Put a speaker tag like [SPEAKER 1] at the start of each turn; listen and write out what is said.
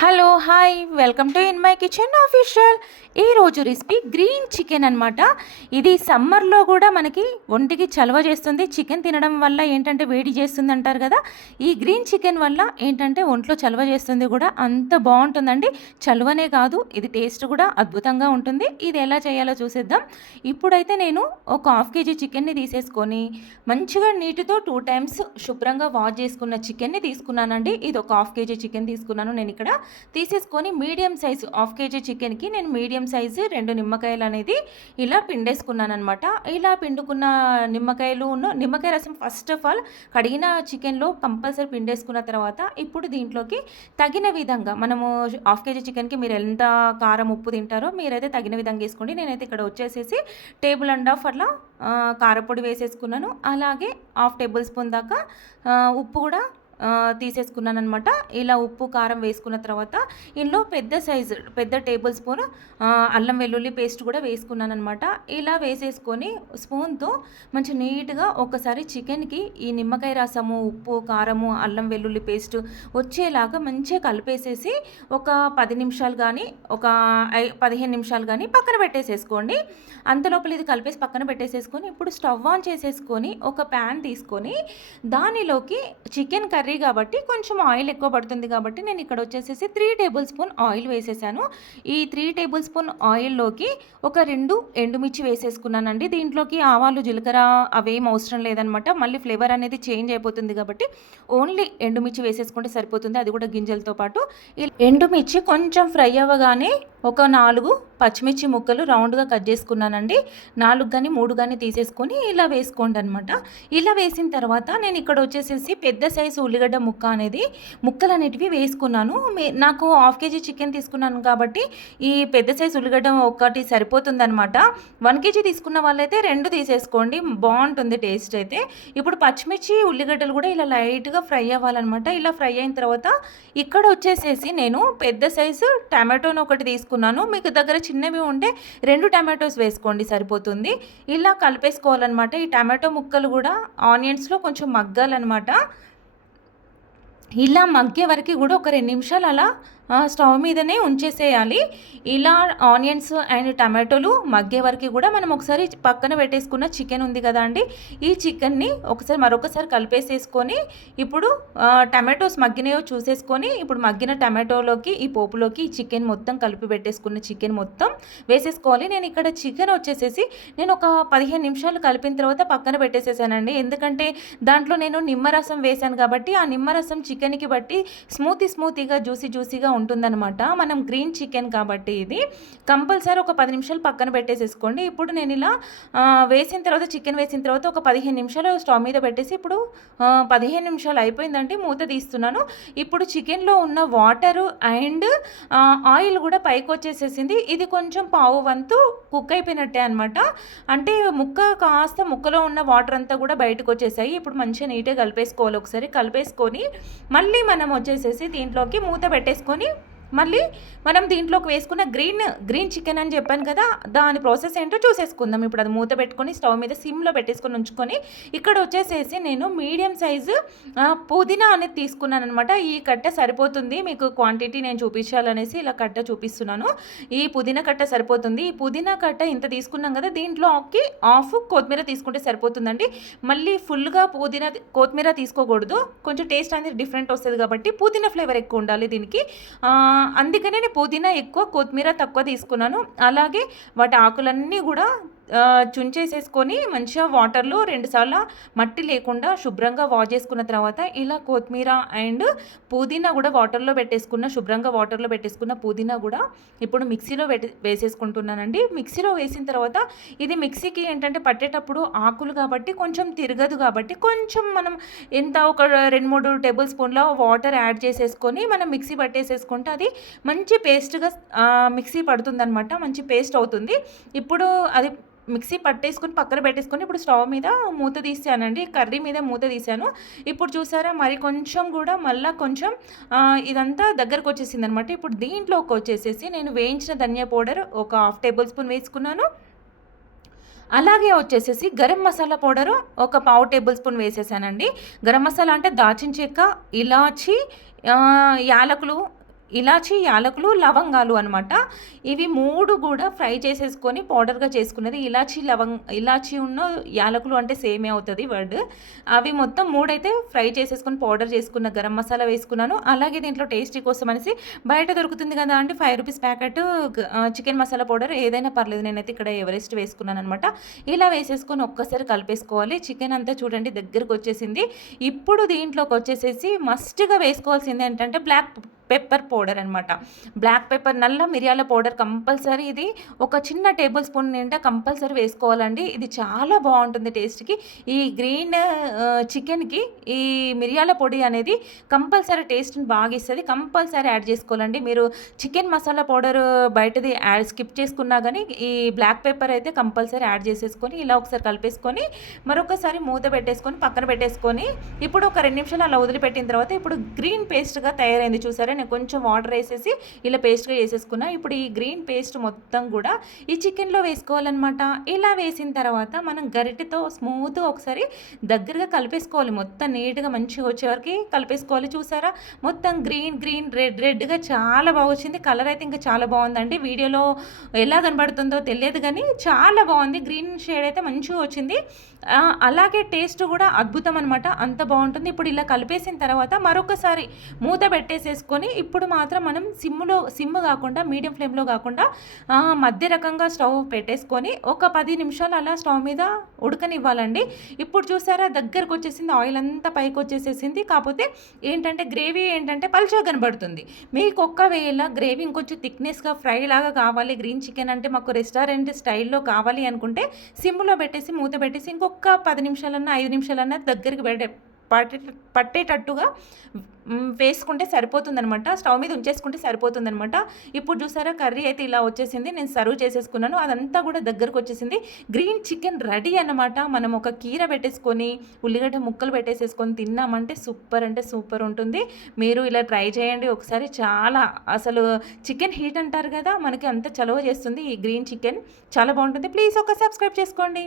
[SPEAKER 1] Hello hi. Welcome to in my kitchen official. ఈరోజు recipe green chicken అనమాట ఇది సమ్మర్లో కూడా మనకి ఒంటికి చలవ చేస్తుంది. చికెన్ తినడం వల్ల ఏంటంటే వేడి చేస్తుంది అంటారు కదా. ఈ గ్రీన్ చికెన్ వల్ల ఏంటంటే ఒంట్లో చలవ చేస్తుంది కూడా అంత బాగుంటుందండి. చలవనే కాదు ఇది టేస్ట్ కూడా అద్భుతంగా ఉంటుంది. ఇది ఎలా చేయాలో చూసేద్దాం. ఇప్పుడైతే నేను ఒక హాఫ్ కేజీ చికెన్ని తీసేసుకొని మంచిగా నీటితో టూ టైమ్స్ శుభ్రంగా వాష్ చేసుకున్న చికెన్ని తీసుకున్నానండి. ఇది ఒక హాఫ్ కేజీ చికెన్ తీసుకున్నాను నేను ఇక్కడ. తీసేసుకొని మీడియం సైజు హాఫ్ కేజీ చికెన్కి నేను మీడియం సైజు రెండు నిమ్మకాయలు అనేది ఇలా పిండేసుకున్నాను అనమాట ఇలా పిండుకున్న నిమ్మకాయలు నిమ్మకాయ రసం ఫస్ట్ ఆఫ్ ఆల్ కడిగిన చికెన్లో కంపల్సరీ పిండేసుకున్న తర్వాత ఇప్పుడు దీంట్లోకి తగిన విధంగా మనము హాఫ్ కేజీ చికెన్కి మీరు ఎంత కారం ఉప్పు తింటారో మీరైతే తగిన విధంగా వేసుకోండి. నేనైతే ఇక్కడ వచ్చేసేసి టేబుల్ అండ్ హాఫ్ అట్లా కారపొడి వేసేసుకున్నాను. అలాగే హాఫ్ టేబుల్ స్పూన్ దాకా ఉప్పు కూడా తీసేసుకున్నాను అనమాట ఇలా ఉప్పు కారం వేసుకున్న తర్వాత ఇందులో పెద్ద సైజు పెద్ద టేబుల్ స్పూన్ అల్లం వెల్లుల్లి పేస్ట్ కూడా వేసుకున్నాను అనమాట ఇలా వేసేసుకొని స్పూన్తో మంచి నీట్గా ఒకసారి చికెన్కి ఈ నిమ్మకాయ రసము ఉప్పు కారము అల్లం వెల్లుల్లి పేస్ట్ వచ్చేలాగా మంచిగా కలిపేసేసి ఒక పది నిమిషాలు కానీ ఒక పదిహేను నిమిషాలు కానీ పక్కన పెట్టేసేసుకోండి. అంతలోపల ఇది కలిపేసి పక్కన పెట్టేసేసుకొని ఇప్పుడు స్టవ్ ఆన్ చేసేసుకొని ఒక ప్యాన్ తీసుకొని దానిలోకి చికెన్ కర్రీ కాబట్టి కొంచెం ఆయిల్ ఎక్కువ పడుతుంది కాబట్టి నేను ఇక్కడ వచ్చేసేసి త్రీ టేబుల్ స్పూన్ ఆయిల్ వేసేసాను. ఈ త్రీ టేబుల్ స్పూన్ ఆయిల్లోకి ఒక రెండు ఎండుమిర్చి వేసేసుకున్నానండి. దీంట్లోకి ఆవాలు జీలకర్ర అవేం అవసరం లేదనమాట. మళ్ళీ ఫ్లేవర్ అనేది చేంజ్ అయిపోతుంది కాబట్టి ఓన్లీ ఎండుమిర్చి వేసేసుకుంటే సరిపోతుంది. అది కూడా గింజలతో పాటు. ఎండుమిర్చి కొంచెం ఫ్రై అవ్వగానే ఒక నాలుగు పచ్చిమిర్చి ముక్కలు రౌండ్గా కట్ చేసుకున్నానండి. నాలుగు కానీ మూడు కానీ తీసేసుకొని ఇలా వేసుకోండి అనమాట ఇలా వేసిన తర్వాత నేను ఇక్కడ వచ్చేసేసి పెద్ద సైజు ఉల్లిగడ్డ ముక్క అనేది ముక్కలు అనేటివి వేసుకున్నాను. నాకు హాఫ్ కేజీ చికెన్ తీసుకున్నాను కాబట్టి ఈ పెద్ద సైజు ఉల్లిగడ్డ ఒకటి సరిపోతుంది అనమాట వన్ కేజీ తీసుకున్న వాళ్ళైతే రెండు తీసేసుకోండి. బాగుంటుంది టేస్ట్ అయితే. ఇప్పుడు పచ్చిమిర్చి ఉల్లిగడ్డలు కూడా ఇలా లైట్గా ఫ్రై అవ్వాలన్నమాట ఇలా ఫ్రై అయిన తర్వాత ఇక్కడ వచ్చేసేసి నేను పెద్ద సైజు టమాటోను ఒకటి తీసుకున్నాను. మీకు దగ్గర చిన్నవి ఉంటే రెండు టమాటోస్ వేసుకోండి సరిపోతుంది. ఇలా కలిపేసుకోవాలన్నమాట. ఈ టమాటో ముక్కలు కూడా ఆనియన్స్లో కొంచెం మగ్గాలన్నమాట. ఇలా మగ్గే వరకు కూడా ఒక రెండు నిమిషాలు అలా స్టవ్ మీదనే ఉంచేసేయాలి. ఇలా ఆనియన్స్ అండ్ టమాటోలు మగ్గే వరకు కూడా మనం ఒకసారి పక్కన పెట్టేసుకున్న చికెన్ ఉంది కదా అండి ఈ చికెన్ని ఒకసారి మరొకసారి కలిపేసేసుకొని ఇప్పుడు టమాటోస్ మగ్గినాయో చూసేసుకొని ఇప్పుడు మగ్గిన టమాటోలోకి ఈ పోపులోకి ఈ చికెన్ మొత్తం కలిపి పెట్టేసుకున్న చికెన్ మొత్తం వేసేసుకోవాలి. నేను ఇక్కడ చికెన్ వచ్చేసేసి నేను ఒక పదిహేను నిమిషాలు కలిపిన తర్వాత పక్కన పెట్టేసేసానండి. ఎందుకంటే దాంట్లో నేను నిమ్మరసం వేశాను కాబట్టి ఆ నిమ్మరసం చికెన్కి బట్టి స్మూతీ స్మూతీగా జ్యూసీ జ్యూసీగా ఉంటుందన్నమాట. మనం గ్రీన్ చికెన్ కాబట్టి ఇది కంపల్సరీ ఒక పది నిమిషాలు పక్కన పెట్టేసేసుకోండి. ఇప్పుడు నేను ఇలా వేసిన తర్వాత చికెన్ వేసిన తర్వాత ఒక పదిహేను నిమిషాలు స్టవ్ మీద పెట్టేసి ఇప్పుడు పదిహేను నిమిషాలు అయిపోయిందంటే మూత తీస్తున్నాను. ఇప్పుడు చికెన్లో ఉన్న వాటరు అండ్ ఆయిల్ కూడా పైకి వచ్చేసేసింది. ఇది కొంచెం పావు వంతు కుక్ అయిపోయినట్టే అనమాట అంటే ముక్క కాస్త ముక్కలో ఉన్న వాటర్ అంతా కూడా బయటకు వచ్చేసాయి. ఇప్పుడు మంచిగా నీట్గా కలిపేసుకోవాలి ఒకసారి. కలిపేసుకొని మళ్ళీ మనం వచ్చేసేసి దీంట్లోకి మూత పెట్టేసుకొని మళ్ళీ మనం దీంట్లోకి వేసుకున్న గ్రీన్ గ్రీన్ చికెన్ అని చెప్పాను కదా దాని ప్రాసెస్ ఏంటో చూసేసుకుందాం. ఇప్పుడు అది మూత పెట్టుకొని స్టవ్ మీద సిమ్లో పెట్టేసుకొని ఉంచుకొని ఇక్కడ వచ్చేసేసి నేను మీడియం సైజు పుదీనా అనేది తీసుకున్నాను అనమాట ఈ కట్ట సరిపోతుంది మీకు క్వాంటిటీ నేను చూపించాలనేసి ఇలా కట్ట చూపిస్తున్నాను. ఈ పుదీనా కట్ట సరిపోతుంది. ఈ పుదీనా కట్ట ఇంత తీసుకున్నాం కదా దీంట్లోకి హాఫ్ కొత్తిమీర తీసుకుంటే సరిపోతుందండి. మళ్ళీ ఫుల్గా పుదీనా కొత్తిమీర తీసుకోకూడదు. కొంచెం టేస్ట్ అనేది డిఫరెంట్ వస్తుంది కాబట్టి పుదీనా ఫ్లేవర్ ఎక్కువ ఉండాలి దీనికి. అందుకనే నేను పుదీనా ఎక్కువ కొత్తిమీర తక్కువ తీసుకున్నాను. అలాగే వాటి ఆకులన్నీ కూడా చుంచేసేసుకొని మంచిగా వాటర్లో రెండుసార్లు మట్టి లేకుండా శుభ్రంగా వాష్ చేసుకున్న తర్వాత ఇలా కొత్తిమీర అండ్ పుదీనా కూడా వాటర్లో పెట్టేసుకున్న శుభ్రంగా వాటర్లో పెట్టేసుకున్న పుదీనా కూడా ఇప్పుడు మిక్సీలో పెట్టి వేసేసుకుంటున్నానండి. మిక్సీలో వేసిన తర్వాత ఇది మిక్సీకి ఏంటంటే పట్టేటప్పుడు ఆకులు కాబట్టి కొంచెం తిరగదు కాబట్టి కొంచెం మనం ఎంత ఒక రెండు మూడు టేబుల్ స్పూన్ల వాటర్ యాడ్ చేసేసుకొని మనం మిక్సీ పట్టేసేసుకుంటే అది మంచి పేస్ట్గా మిక్సీ పడుతుందనమాట మంచి పేస్ట్ అవుతుంది. ఇప్పుడు అది మిక్సీ పట్టేసుకొని పక్కన పెట్టేసుకొని ఇప్పుడు స్టవ్ మీద మూత తీసానండి కర్రీ మీద మూత తీసాను. ఇప్పుడు చూసారా మరి కొంచెం కూడా మళ్ళీ కొంచెం ఇదంతా దగ్గరకు వచ్చేసింది అనమాట ఇప్పుడు దీంట్లోకి వచ్చేసేసి నేను వేయించిన ధనియా పౌడర్ ఒక హాఫ్ టేబుల్ స్పూన్ వేసుకున్నాను. అలాగే వచ్చేసేసి గరం మసాలా పౌడరు ఒక పావు టేబుల్ స్పూన్ వేసేసానండి. గరం మసాలా అంటే దాచిన చెక్క ఇలాచి యాలకులు ఇలాచి యాలకులు లవంగాలు అనమాట ఇవి మూడు కూడా ఫ్రై చేసేసుకొని పౌడర్గా చేసుకున్నది ఇలాచి లవంగ ఇలాచి ఉన్న యాలకులు అంటే సేమే అవుతుంది వర్డ్. అవి మొత్తం మూడైతే ఫ్రై చేసేసుకొని పౌడర్ చేసుకున్న గరం మసాలా వేసుకున్నాను. అలాగే దీంట్లో టేస్టీ కోసం అనేసి బయట దొరుకుతుంది కదా అండి five rupees packet chicken masala powder. ఏదైనా పర్లేదు నేనైతే ఇక్కడ ఎవరెస్ట్ వేసుకున్నాను అనమాట ఇలా వేసేసుకొని ఒక్కసారి కలిపేసుకోవాలి. చికెన్ అంతా చూడండి దగ్గరకు వచ్చేసింది ఇప్పుడు దీంట్లోకి వచ్చేసేసి మస్ట్గా వేసుకోవాల్సింది ఏంటంటే బ్లాక్ పెప్పర్ పౌడర్ అనమాట బ్లాక్ పెప్పర్ నల్ల మిరియాల పౌడర్ కంపల్సరీ ఇది. ఒక చిన్న టేబుల్ స్పూన్ నిండా కంపల్సరీ వేసుకోవాలండి. ఇది చాలా బాగుంటుంది టేస్ట్కి ఈ గ్రీన్ చికెన్కి ఈ మిరియాల పొడి అనేది కంపల్సరీ టేస్ట్ని బాగా ఇస్తుంది. కంపల్సరీ యాడ్ చేసుకోవాలండి. మీరు చికెన్ మసాలా పౌడర్ బయటది యాడ్ స్కిప్ చేసుకున్నా కానీ ఈ బ్లాక్ పేపర్ అయితే కంపల్సరీ యాడ్ చేసేసుకొని ఇలా ఒకసారి కలిపేసుకొని మరొకసారి మూత పెట్టేసుకొని పక్కన పెట్టేసుకొని ఇప్పుడు ఒక రెండు నిమిషాలు అలా వదిలిపెట్టిన తర్వాత ఇప్పుడు గ్రీన్ పేస్ట్గా తయారైంది చూసారా? నేను కొంచెం వాటర్ వేసేసి ఇలా పేస్ట్గా వేసేసుకున్నా ఇప్పుడు ఈ గ్రీన్ పేస్ట్ మొత్తం కూడా ఈ చికెన్లో వేసుకోవాలన్నమాట. ఇలా వేసిన తర్వాత మనం గరిటెతో స్మూత్గా ఒకసారి దగ్గరగా కలిపేసుకోవాలి. మొత్తం నీట్గా మంచిగా వచ్చేవరకు కలిపేసుకోవాలి. చూసారా? మొత్తం గ్రీన్ గ్రీన్ రెడ్ రెడ్గా చాలా బాగా వచ్చింది. కలర్ అయితే ఇంకా చాలా బాగుందండి. వీడియోలో ఎలా కనబడుతుందో తెలియదు కానీ చాలా బాగుంది. గ్రీన్ షేడ్ అయితే మంచిగా వచ్చింది. అలాగే టేస్ట్ కూడా అద్భుతం అనమాట అంత బాగుంటుంది. ఇప్పుడు ఇలా కలిపేసిన తర్వాత మరొకసారి మూత పెట్టేసేసుకొని ఇప్పుడు మాత్రం మనం సిమ్లో సిమ్ కాకుండా మీడియం ఫ్లేమ్లో కాకుండా మధ్య రకంగా స్టవ్ పెట్టేసుకొని ఒక పది నిమిషాలు అలా స్టవ్ మీద ఉడకనివ్వాలండి. ఇప్పుడు చూసారా దగ్గరకు వచ్చేసింది ఆయిల్ అంతా పైకి వచ్చేసేసింది. కాకపోతే ఏంటంటే గ్రేవీ ఏంటంటే పల్చగా కనబడుతుంది. మీకు ఒక్కవేళ గ్రేవీ ఇంకొంచెం థిక్నెస్గా ఫ్రై లాగా కావాలి గ్రీన్ చికెన్ అంటే మాకు రెస్టారెంట్ స్టైల్లో కావాలి అనుకుంటే సిమ్లో పెట్టేసి మూత పెట్టేసి ఇంకొక పది నిమిషాలన్నా ఐదు నిమిషాలన్నా దగ్గరికి పెట్టే పట్టే పట్టేటట్టుగా వేసుకుంటే సరిపోతుందనమాట స్టవ్ మీద ఉంచేసుకుంటే సరిపోతుందనమాట ఇప్పుడు చూసారా కర్రీ అయితే ఇలా వచ్చేసింది. నేను సర్వ్ చేసేసుకున్నాను. అదంతా కూడా దగ్గరకు వచ్చేసింది. గ్రీన్ చికెన్ రెడీ అనమాట మనం ఒక కీర పెట్టేసుకొని ఉల్లిగడ్డ ముక్కలు పెట్టేసేసుకొని తిన్నామంటే సూపర్ అంటే సూపర్ ఉంటుంది. మీరు ఇలా ట్రై చేయండి ఒకసారి. చాలా అసలు చికెన్ హీట్ అంటారు కదా మనకి అంత చలవ చేస్తుంది ఈ గ్రీన్ చికెన్. చాలా బాగుంటుంది. ప్లీజ్ ఒక సబ్స్క్రైబ్ చేసుకోండి.